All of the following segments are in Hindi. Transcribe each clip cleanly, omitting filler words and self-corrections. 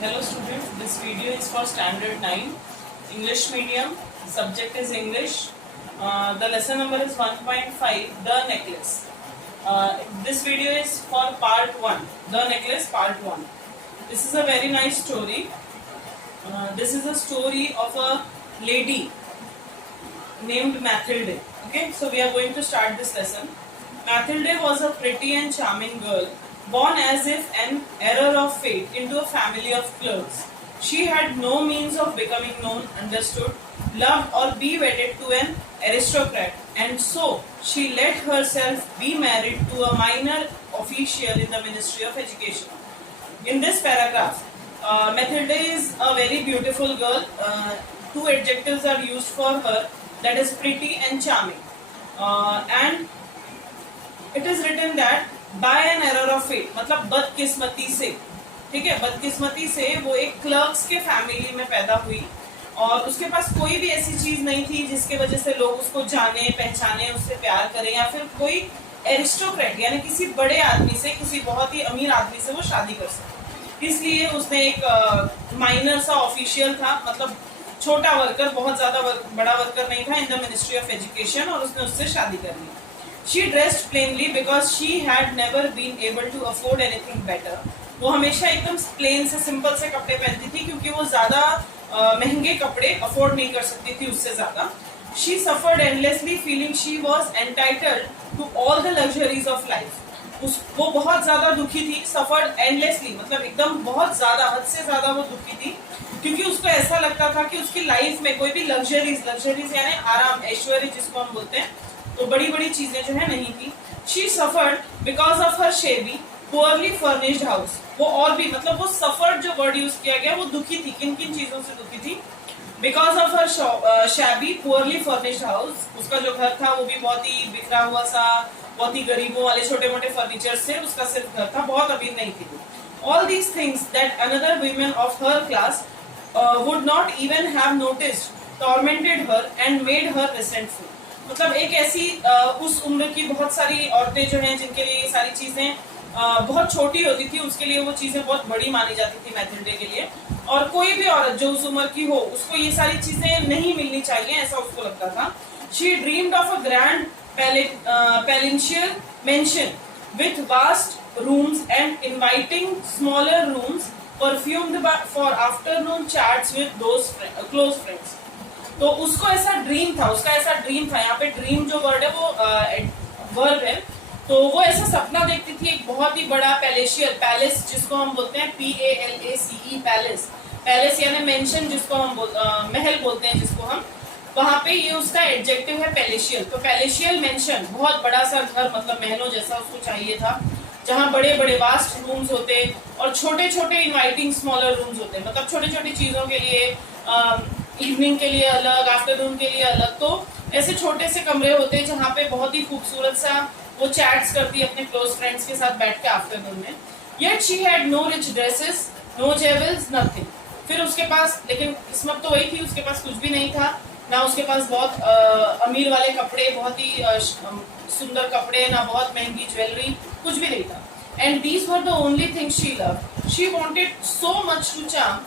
Hello students, this video is for standard 9 English medium. Subject is English. The lesson number is 1.5, The Necklace. This video is for part 1, The Necklace part 1. This is a very nice story. This is a story of a lady named Mathilde. Okay, so we are going to start this lesson. Mathilde was a pretty and charming girl, born as if an error of fate into a family of clerks. She had no means of becoming known, understood, loved or be wedded to an aristocrat, and so she let herself be married to a minor official in the Ministry of Education. In this paragraph, Mathilde is a very beautiful girl. Two adjectives are used for her, that is pretty and charming. And it is written that by an error of fate, मतलब बदकिस्मती से, ठीक है, बदकिस्मती से वो एक क्लर्क्स के फैमिली में पैदा हुई और उसके पास कोई भी ऐसी चीज नहीं थी जिसके वजह से लोग उसको जाने पहचाने, उससे प्यार करें, या फिर कोई एरिस्टोक्रेट यानी किसी बड़े आदमी से, किसी बहुत ही अमीर आदमी से वो शादी कर सके। इसलिए उसने एक माइनर सा ऑफिशियल था, मतलब छोटा वर्कर, बहुत ज्यादा बड़ा वर्कर नहीं था in the ministry of education, और उसने उससे शादी कर ली। She dressed plainly because she had never been able to afford anything better. वो हमेशा एकदम प्लेन से, सिंपल से कपड़े पहनती थी क्योंकि वो ज्यादा महंगे कपड़े अफोर्ड नहीं कर सकती थी उससे ज्यादा। She suffered endlessly, feeling she was entitled to all the luxuries of life. वो बहुत ज्यादा दुखी थी, suffered endlessly मतलब एकदम बहुत ज्यादा, हद से ज्यादा वो दुखी थी क्योंकि उसको ऐसा लगता था कि उसकी लाइफ में कोई भी लग्जरीज यानी आराम, ऐश्वर्य जिसको हम बोलते हैं, तो बड़ी बड़ी चीजें जो है नहीं थी। She suffered because of her shabby, poorly furnished house. वो और भी, मतलब वो suffered जो वर्ड यूज किया गया, वो दुखी थी, किन किन चीजों से दुखी थी? Because of her shabby, poorly furnished house. उसका जो घर था वो भी बहुत ही बिखरा हुआ सा, बहुत ही गरीबों वाले छोटे मोटे फर्नीचर से उसका सिर्फ घर था, बहुत अमीर नहीं थी। All these things that another women of her class would not even have noticed tormented her and made her resentful. मतलब एक ऐसी उस उम्र की बहुत सारी औरतें जो हैं जिनके लिए ये सारी चीजें बहुत छोटी होती थी, उसके लिए वो चीजें बहुत बड़ी मानी जाती थी मैथिल्डे के लिए। और कोई भी औरत जो उस उम्र की हो उसको ये सारी चीजें नहीं मिलनी चाहिए, ऐसा उसको लगता था। She dreamed of a grand palatial mansion with vast rooms and inviting smaller rooms perfumed for afternoon chats with those close friends. तो उसको ऐसा ड्रीम था, उसका ऐसा ड्रीम था, यहाँ पे ड्रीम जो वर्ड है वो वर्ब है, तो वो ऐसा सपना देखती थी एक बहुत ही बड़ा पैलेशियल, पैलेस जिसको हम बोलते हैं PALACE, पैलेस, पैलेस यानी मेंशन जिसको हम महल बोलते हैं जिसको हम, वहां पे ये उसका एडजेक्टिव है पैलेशियल। तो पैलेशियल मेंशन, बहुत बड़ा सा घर, मतलब महलों जैसा उसको चाहिए था, जहाँ बड़े बड़े वास्ट रूम्स होते और छोटे छोटे इनवाइटिंग स्मॉलर रूम्स होते, मतलब छोटी छोटी चीजों के लिए, इवनिंग के लिए अलग, आफ्टरनून के लिए अलग, तो ऐसे छोटे से कमरे होते हैं जहाँ पे बहुत ही खूबसूरत सा वो चैट्स करती है अपने क्लोज फ्रेंड्स के साथ बैठ के आफ्टरनून में। Yet she had no rich dresses, no jewels, nothing. फिर उसके पास, लेकिन किस्मत तो वही थी, उसके पास कुछ भी नहीं था, ना उसके पास बहुत अमीर वाले कपड़े, बहुत ही सुंदर कपड़े, ना बहुत महंगी ज्वेलरी, कुछ भी नहीं था। And these were the only things she loved. She wanted so much to charm,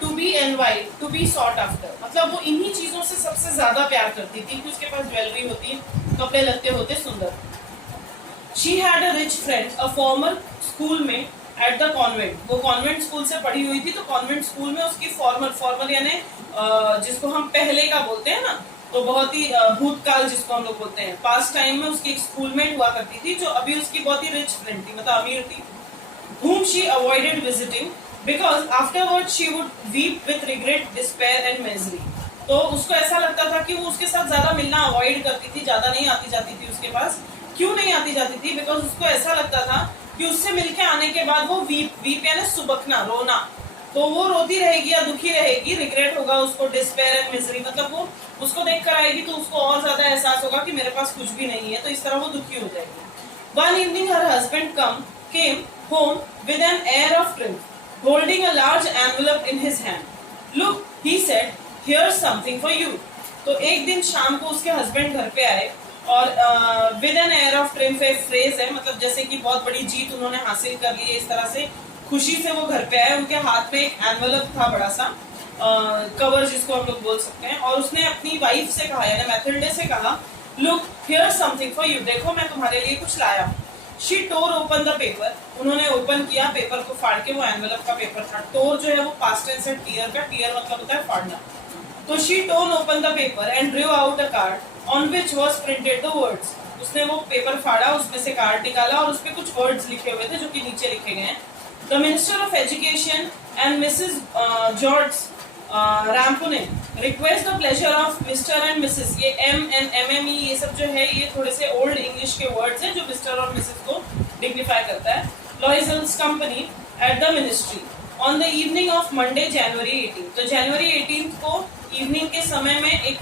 to be envied, to be sought after. मतलब वो इन्हीं चीजों से सबसे ज्यादा प्यार करती थी कि उसके पास ज्वेलरी होती, कपड़े लत्ते होते सुंदर। She had a rich friend, a former schoolmate at the convent. वो कॉन्वेंट स्कूल से पढ़ी हुई थी, तो कॉन्वेंट स्कूल में उसकी फॉर्मर यानी जिसको हम पहले का बोलते हैं ना, तो बहुत ही भूतकाल जिसको हम लोग बोलते हैं, पास्ट टाइम में उसकी एक स्कूलमेट हुआ करती थी जो अभी उसकी बहुत ही रिच फ्रेंड थी, मतलब अमीर थी, whom she avoided visiting because afterwards she would weep with regret, despair and misery. तो उसको ऐसा लगता था कि वो उसके साथ ज्यादा मिलना अवॉइड करती थी, ज्यादा नहीं आती जाती थी उसके पास। क्यों नहीं आती जाती थी? बिकॉज उसको ऐसा लगता था कि उससे मिलके आने के बाद वो वीप यानी सुबकना, रोना, तो वो रोती रहेगी या दुखी रहेगी, रिग्रेट होगा उसको, डिस्पेयर एंड मिजरी, मतलब वो उसको देखकर आएगी तो उसको और ज्यादा एहसास होगा कि मेरे पास कुछ भी नहीं है, तो इस तरह वो दुखी हो जाएगी। One evening her husband came home with an air of triumph, holding a large envelope in his hand. Look, he said, here's something for you. तो एक दिन शाम को उसके हस्बैंड घर पे आए और with an air of triumph, एक फ्रेज है, मतलब जैसे कि बहुत बड़ी जीत उन्होंने हासिल कर ली है, इस तरह से खुशी से वो घर पे आए, उनके हाथ में एक एनवलप था बड़ा सा कवर जिसको हम लोग बोल सकते हैं, और उसने अपनी वाइफ से कहा यानी मैथिल्डे से कहा, look here something for you, देखो मैं तुम्हारे लिए कुछ लाया हूँ। She tore open the paper, उन्होंने ओपन किया पेपर को फाड़ के, वो एनवलप का पेपर था। टोर जो है वो पास्ट टेंस है टीयर का, टीयर मतलब होता है फाड़ना। तो she tore open the paper and drew out a card on which was printed the words, उसने वो पेपर फाड़ा, उसमें से कार्ड निकाला और उसपे कुछ वर्ड्स लिखे हुए थे जो कि नीचे लिखे गए हैं। The minister of education and Mrs George Ramponneau request the pleasure of mister and Mrs, ये एम एंड एम ई ये सब जो है ये थोड़े से ओल्ड इंग्लिश के वर्ड्स हैं जो मिस्टर और मिसेस को डिग्निफाई करता है। Loisels company at the ministry on the evening of Monday January 18, तो जनवरी 18 को इवनिंग के समय में एक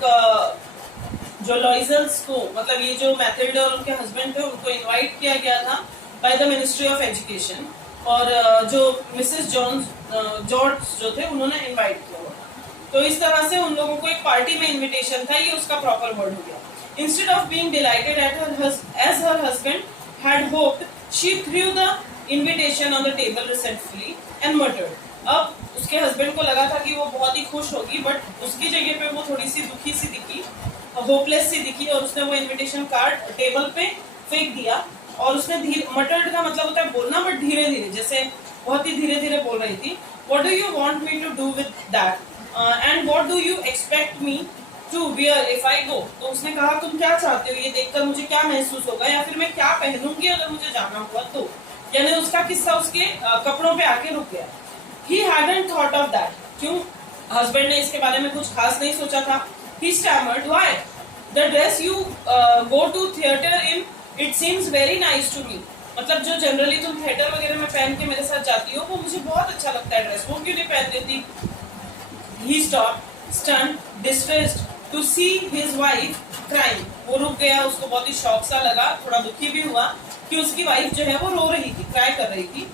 जो लॉयजल्स को मतलब ये जो मैथिल्डा और उनके हस्बैंड थे उनको इनवाइट किया गया था by the ministry of education, और जो मिसेस जॉर्ज जो थे उन्होंने इनवाइट किया हुआ। तो इस तरह से उन लोगों को एक पार्टी में इनविटेशन था, ये उसका प्रॉपर वर्ड हो गया। Instead of being delighted as her husband had hoped, she threw the invitation on the table resentfully and muttered. अब उसके हस्बैंड को लगा था कि वो बहुत ही खुश होगी, बट उसकी जगह पे वो थोड़ी सी दुखी सी दिखी, होपलेस सी दिखी, और उसने वो इनविटेशन कार्ड टेबल पे फेंक दिया। और उसने मटर्ड का मतलब होता है बोलना, बट धीरे धीरे, जैसे बहुत ही धीरे धीरे बोल रही थी। What do you want me to do with that and what do you expect me to wear if I go, तो उसने कहा तुम क्या चाहते हो, ये देखकर मुझे क्या महसूस होगा, या फिर मैं क्या पहनूंगी अगर मुझे जाना हुआ तो। यानी उसका किस्सा उसके कपड़ों पे आके रुक गया। He hadn't thought of that, क्यों हस्बैंड ने इसके बारे में कुछ खास नहीं सोचा था। He stammered, why? The dress you go to theater in, it seems very nice to me. मतलब जो जनरली तुम थिएटर वगैरह में पहन के मेरे साथ जाती हो वो मुझे बहुत अच्छा लगता है ड्रेस, वो क्यों नहीं पहन लेती? He stopped, stunned, distressed to see his wife crying. वो रुक गया, उसको बहुत ही शौक सा लगा, थोड़ा दुखी भी हुआ कि उसकी वाइफ जो है वो रो रही थी, क्राई कर रही थी।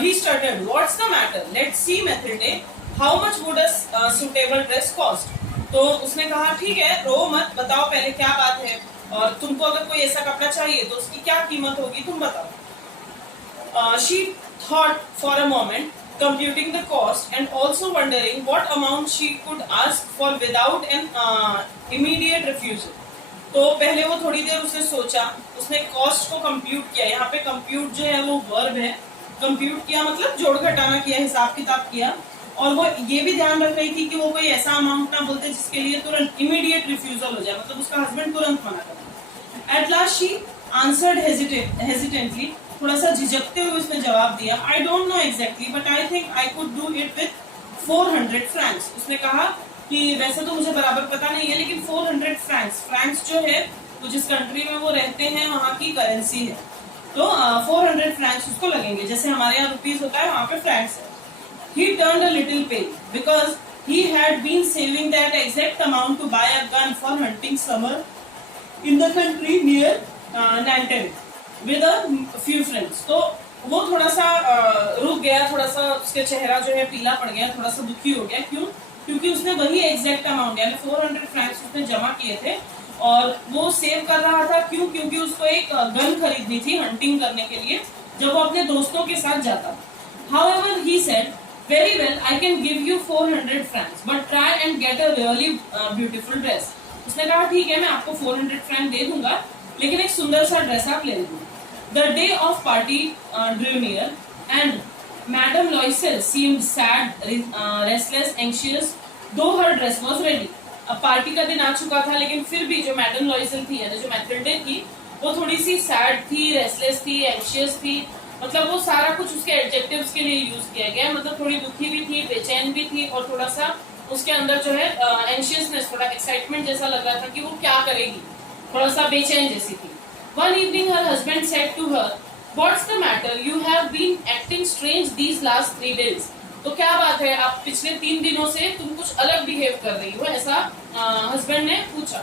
He stuttered, what's the matter? Let's see, Mathilde. How much would a suitable dress cost? तो उसने कहा ठीक है, रो मत, बताओ पहले क्या बात है, और तुमको अगर कोई ऐसा कपड़ा चाहिए तो उसकी क्या कीमत होगी तुम बताओ। She thought for a moment, computing the cost and also wondering what amount she could ask for without an immediate refusal. तो पहले वो थोड़ी देर उसने सोचा, उसने कॉस्ट को कंप्यूट किया, यहाँ पे कंप्यूट जो है वो वर्ब है, कंप्यूट किया मतलब जोड़ घटाना किया, हिसाब किताब किया, और वो ये भी ध्यान रख रही थी कि वो कोई ऐसा अमाउंट ना बोलते जिसके लिए तुरंत इमीडिएट रिफ्यूजल हो जाए, मतलब उसका हस्बैंड तुरंत मना करे। At last she answered hesitantly, थोड़ा सा झिझकते हुए उसने जवाब दिया, I don't know exactly but I think I could do it with 400 Franks. उसने कहा कि वैसे तो मुझे बराबर पता नहीं है लेकिन 400 फ्रैंक्स, फ्रैंक्स जो है वो जिस कंट्री में वो रहते हैं वहाँ की करेंसी है, तो 400 फ्रैंक्स उसको लगेंगे, जैसे हमारे यहाँ रुपीज होता है वहाँ पे फ्रैंक्स है। He turned a little pale because he had been saving that exact amount to buy a gun for hunting summer in the country near Nantucket with a few friends. तो वो थोड़ा सा रुक गया, थोड़ा सा उसके चेहरा जो है पीला पड़ गया, थोड़ा सा दुखी हो गया। क्यों? क्योंकि उसने वही एग्जैक्ट अमाउंट यानी 400 फ्रैंक्स उसने जमा किए थे और वो सेव कर रहा था। क्यों? क्योंकि उसको एक गन खरीदनी थी हंटिंग करने के लिए जब वो अपने दोस्तों के साथ जाता। However, he said, very well, I can give you 400 francs, but try and get a really beautiful dress. उसने कहा ठीक है मैं आपको 400 फ्रैंक दे दूंगा लेकिन एक सुंदर सा ड्रेस आप ले लीजिए। The day of party drew near and Madame Loisel seemed sad, restless, anxious, though her dress was ready. अब पार्टी का दिन आ चुका था लेकिन फिर भी जो मैडम लॉइसल थी यानी जो मैथिल्डे थी वो थोड़ी सी सैड थी, रेस्टलेस थी, एंशियस थी, मतलब वो सारा कुछ उसके एडजेक्टिव्स के लिए यूज किया गया। मतलब थोड़ी दुखी भी थी, बेचैन भी थी और थोड़ा सा उसके अंदर जो है एंशियसनेस, थोड़ा एक्साइटमेंट जैसा लग रहा था कि वो क्या करेगी, थोड़ा सा बेचैन जैसी थी। One evening her husband said to her, "What's the matter? You have been acting strange these last 3 days." तो क्या बात है, आप पिछले 3 दिनों से तुम कुछ अलग बिहेव कर रही हो, ऐसा हस्बैंड ने पूछा।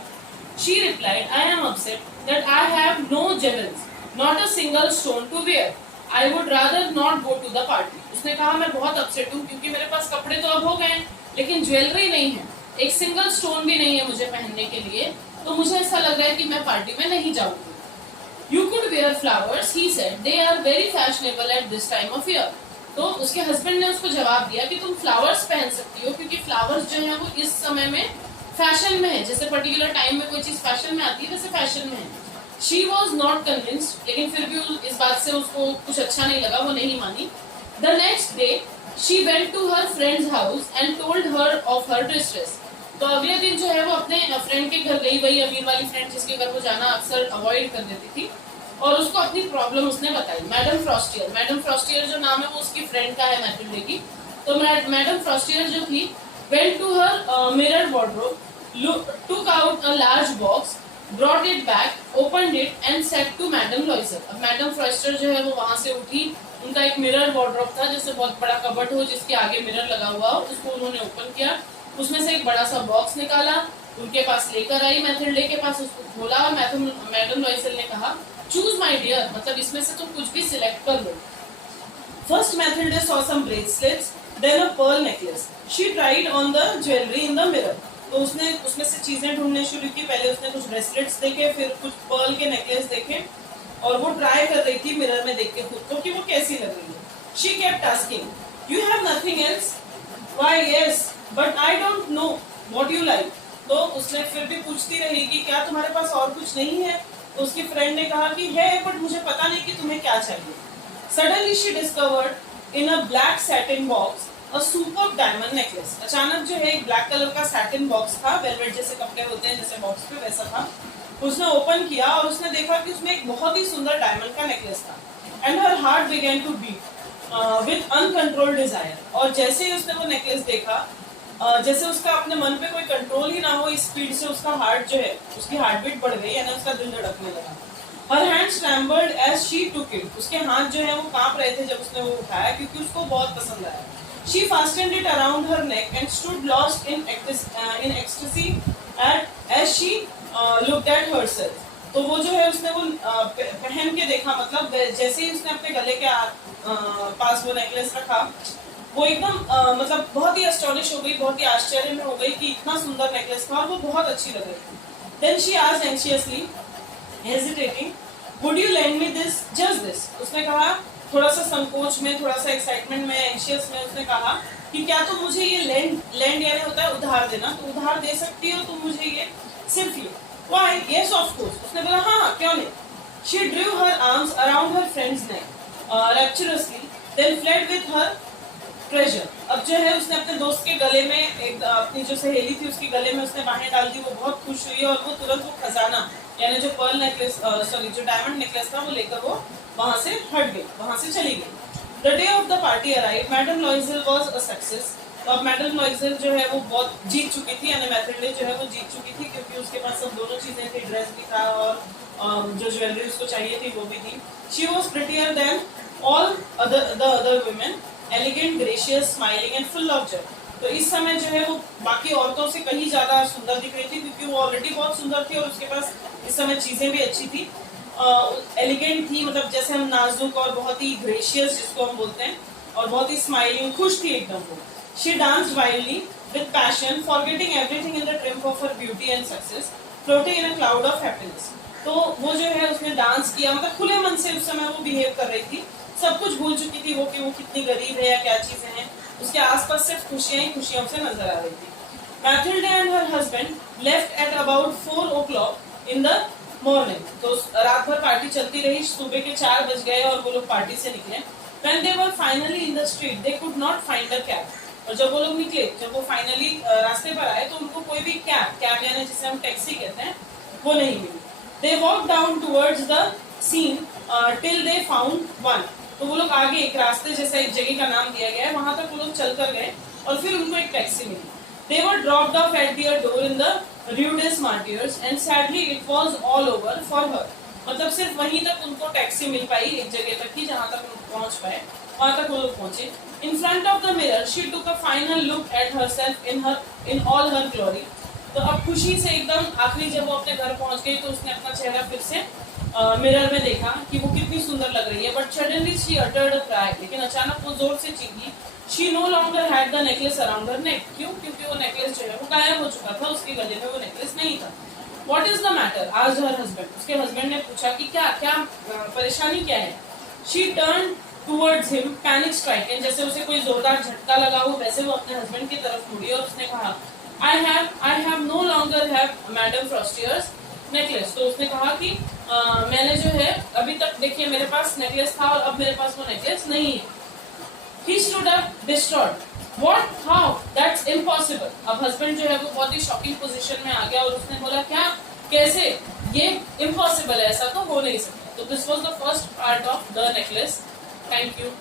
She replied, "I am upset that I have no jewels, not a single stone to wear. I would rather not go to the party." उसने कहा मैं बहुत अपसेट हूँ क्योंकि मेरे पास कपड़े तो अब हो गए लेकिन ज्वेलरी नहीं है, एक सिंगल स्टोन भी नहीं है मुझे पहनने के लिए, तो मुझे ऐसा लग रहा है कि मैं पार्टी में नहीं जाऊंगी। You could wear flowers, he said. They are very fashionable at this time of year. तो उसके हस्बैंड ने उसको जवाब दिया कि तुम फ्लावर्स पहन सकती हो, क्योंकि फ्लावर्स जो है वो इस समय में फैशन में है, जैसे पर्टिकुलर टाइम में कोई चीज फैशन में आती है वैसे फैशन में है। शी वॉज नॉट कन्विंस्ड, लेकिन फिर भी इस बात से उसको कुछ अच्छा नहीं लगा, वो नहीं मानी। The next day she went to her friend's house and told her of her distress. तो अगले दिन जो है वो अपने फ्रेंड के घर गई, वही अमीर वाली फ्रेंड जिसके घर वो जाना अक्सर अवॉइड कर देती थी, और उसको अपनी प्रॉब्लम उसने बताई। मैडम फ्रॉस्टियर जो नाम है वो उसकी फ्रेंड का है, मैथिल्डे की। तो मैडम फ्रॉस्टियर जो थी went to her mirror wardrobe, took out a large box, brought it back, opened it and said to Madam Loisel। अब मैडम फ्रॉस्टियर जो है वो वहां से उठी, उनका एक मिरर वार्डरोब था, जैसे बहुत बड़ा कबर्ड हो जिसके आगे मिरर लगा हुआ हो, उसको उन्होंने ओपन किया, उसमें से एक बड़ा सा बॉक्स निकाला, उनके पास लेकर आई मैथिल्डे के पास, उसको खोला और मैडम लॉइसेल ने कहा चूज माय डियर, मतलब इसमें से तुम कुछ भी सिलेक्ट कर लो। First, Mathilde saw some bracelets, then a pearl necklace. She tried on the jewelry in the mirror. तो उसने उसमें से चीजें ढूंढने शुरू की। पहले उसने कुछ ब्रेसलेट्स देखे, फिर कुछ पर्ल के नेकलेस देखे, और वो ट्राई कर रही थी मिरर में देख के खुद को कि वो कैसी लग रही है। She kept asking, "You have nothing else?" "Why yes, but I don't know what you like." तो उसने फिर भी पूछती रही कि क्या तुम्हारे पास और कुछ नहीं है? तो उसकी फ्रेंड ने कहा कि है, बट मुझे पता नहीं कि तुम्हें क्या चाहिए। Suddenly she discovered in a black satin box a superb diamond necklace। अचानक जो है एक ब्लैक कलर का सैटिन बॉक्स था, वेलवेट जैसे कपड़े होते हैं जैसे बॉक्स पे, वैसा था। उसने ओपन किया और उसने देखा कि उसमें एक बहुत ही सुंदर डायमंड का नेकलेस था। And her heart began to beat with uncontrolled desire. और जैसे ही उसने वो नेकलेस देखा, जैसे उसका अपने मन पे कोई कंट्रोल ही ना हो, इस स्पीड से उसका हार्ट जो है, उसकी हार्ट बीट बढ़ गई, यानी उसका दिल धड़कने लगा। Her hands trembled as she took it। उसके हाथ जो है वो कांप रहे थे जब उसने वो उठाया, क्योंकि उसको बहुत पसंद आया। She fastened it around her neck and stood lost in ecstasy as she looked at herself। तो वो जो है उसने वो पहन के देखा, मतलब जैसे ही उसने अपने गले के पास वो नेकलेस रखा, वो एकदम मतलब बहुत ही एस्टॉनिश हो गई, बहुत ही आश्चर्य में हो गई कि इतना सुंदर नेकलेस था और वो बहुत अच्छी लग रही थी। Then she asked anxiously, hesitating, would you lend me this, just this? उसने कहा थोड़ा सा संकोच में, थोड़ा सा एक्साइटमेंट में, एंशियस में, उसने कहा कि क्या तुम मुझे ये लैंड यानी होता है उधार देना, तो उधार दे सकती हो तुम मुझे ये, सिर्फ ये? Why? Yes, of course। उसने बोला हाँ, क्यों नहीं। She drew her arms around her friend's neck rapturously, then fled with her treasure। अब जो है उसने अपने दोस्त के गले में, एक अपनी जो सहेली थी उसके गले में उसने बाहें डाल दी। वो बहुत खुश हुई और वो तुरंत वो खजाना यानी जो पर्ल नेकलेस, सॉरी जो डायमंड नेकलेस था, वो लेकर वो वहां से हट गई, वहां से चली गई। The day of the party arrive, madame Loisel was a success. तो अब मैडम लॉइसेल जो है वो बहुत जीत चुकी थी, यानी मैथिल्डे जो है वो जीत चुकी थी, क्योंकि उसके पास सब दोनों चीजें थी, ड्रेस भी था और जो ज्वेलरी उसको चाहिए थी वो भी थी। She was prettier than all the other women, elegant, gracious, smiling and full of joy. तो इस समय जो है वो बाकी औरतों से कहीं ज्यादा सुंदर दिख रही थी, क्योंकि वो ऑलरेडी बहुत सुंदर थी और उसके पास इस समय चीजें भी अच्छी थी। एलिगेंट थी, मतलब जैसे हम नाजुक, और बहुत ही ग्रेशियस जिसको हम बोलते हैं, और बहुत ही स्माइलिंग, खुश थी एकदम वो। She danced wildly with passion, forgetting everything in the triumph of her beauty and success, floating in a cloud of happiness. तो वो जो है उसने डांस किया, मतलब खुले मन से उस समय वो बिहेव कर रही थी, सब कुछ भूल चुकी थी वो कि वो कितनी गरीब है या क्या चीजें हैं, उसके आसपास सिर्फ खुशियां ही खुशियां उसे नजर आ रही थी। Mathilde and her husband left at about 4 o'clock in the morning. तो रात भर पार्टी चलती रही, सुबह के 4 बज गए और वो लोग पार्टी से निकले। When they were finally in the street, they could not find a cab। और जब वो लोग निकले, जब वो फाइनली रास्ते पर आए, तो उनको कोई भी कैब यानी जिसे हम टैक्सी कहते हैं, वो नहीं मिली। They walked down towards the scene till they found one। तो वो लोग आगे एक रास्ते जैसा एक जगह का नाम दिया गया है, वहां तक वो लोग चल कर गए और फिर उनको एक टैक्सी मिली। They were dropped off at their door in the Rue des Martyrs and sadly it was all over for her। मतलब सिर्फ वहीं तक उनको टैक्सी मिल पाई, एक जगह तक ही जहां तक वो पहुंच पाए, वहां तक वो लोग पहुंचे। In front of the mirror she took a final look at herself in all her glory। तो अब खुशी से एकदम आखिरी जब वो अपने घर पहुंच गई, तो उसने अपना चेहरा फिर से मिरर में देखा कि वो कितनी सुंदर लग रही है। But suddenly she uttered a cry, लेकिन अचानक वो जोर से चीखी। She no longer had the necklace around her neck. क्यों? क्योंकि वो नेकलेस जो है वो गायब हो चुका था, उसके गले में वो नेकलेस नहीं था। What is the matter? Asked her husband. उसके हस्बैंड ने पूछा कि क्या क्या परेशानी क्या है? She turn towards him panic stricken, जैसे उसे कोई जोरदार झटका लगा हो वैसे वो अपने हस्बैंड की तरफ मुड़ी और उसने कहा I have no longer have madame Forestier's necklace. तो उसने कहा कि मैंने जो है अभी तक देखिए मेरे पास नेकलेस था और अब मेरे पास वो नेकलेस नहीं है। He stood up distraught. What? How? That's impossible. अब हस्बैंड जो है वो बहुत ही शॉकिंग पोजीशन में आ गया और उसने बोला क्या, कैसे, ये इम्पॉसिबल है, ऐसा तो हो नहीं सकता। तो this was the first part of the necklace. Thank you.